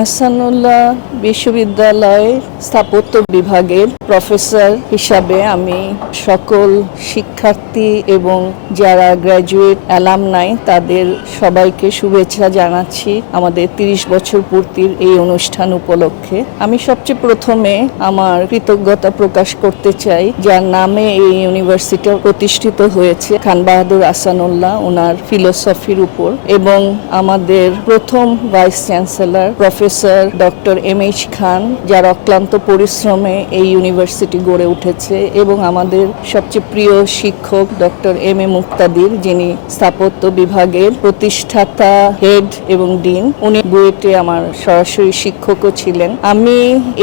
আহসানুল্লাহ বিশ্ববিদ্যালয়ের স্থাপত্য বিভাগের প্রফেসর হিসাবে আমি সকল শিক্ষার্থী এবং যারা গ্র্যাজুয়েট অ্যালামনাই তাদের সবাইকে শুভেচ্ছা জানাচ্ছি আমাদের ৩০ বছর পূর্তির এই অনুষ্ঠান উপলক্ষে। আমি সবচেয়ে প্রথমে আমার কৃতজ্ঞতা প্রকাশ করতে চাই যার নামে এই ইউনিভার্সিটি প্রতিষ্ঠিত হয়েছে, খান বাহাদুর আহসানুল্লাহ, ওনার ফিলোসফির উপর, এবং আমাদের প্রথম ভাইস চ্যান্সেলর প্রফেসর ডক্টর এম.এইচ. খান, যার অক্লান্ত পরিশ্রমে এই ইউনিভার্সিটি গড়ে উঠেছে, এবং আমাদের সবচেয়ে প্রিয় শিক্ষক ডক্টর এম.এ. মুক্তাদির, যিনি স্থাপত্য বিভাগের প্রতিষ্ঠাতা, হেড এবং ডিন। উনি বুয়েটে আমার সরাসরি শিক্ষকও ছিলেন। আমি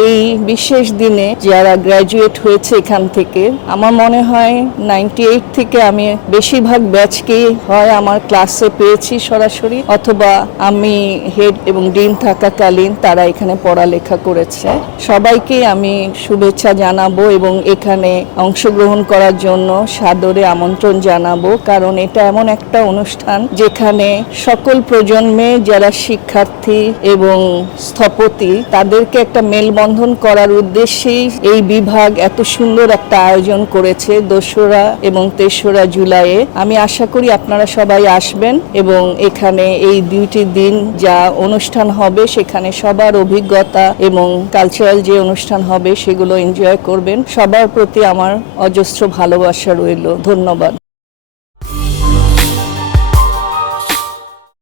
এই বিশেষ দিনে যারা গ্র্যাজুয়েট হয়েছে এখান থেকে, আমার মনে হয় 98 থেকে আমি বেশিরভাগ ব্যাচকেই হয় আমার ক্লাসে পেয়েছি সরাসরি, অথবা আমি হেড এবং ডিন থাকাকালীন তারা এখানে পড়ালেখা করেছে। সবাইকে আমি শুভেচ্ছা জানাবো এবং এখানে অংশগ্রহণ করার জন্য সাদরে আমন্ত্রণ জানাবো, কারণ এটা এমন একটা অনুষ্ঠান যেখানে সকল প্রজন্মে যারা শিক্ষার্থী এবং স্থপতি তাদেরকে একটা মেলবন্ধন করার উদ্দেশ্যেই এই বিভাগ এত সুন্দর একটা আয়োজন করেছে 2রা এবং 3রা জুলাইয়ে। আমি আশা করি আপনারা সবাই আসবেন এবং এখানে এই 2টি দিন যা অনুষ্ঠান হবে সেখানে সবার অভিজ্ঞতা এবং কালচারাল যে অনুষ্ঠান হবে সেগুলো এনজয় করবেন। সবার প্রতি আমার অজস্র ভালোবাসা রইল। ধন্যবাদ।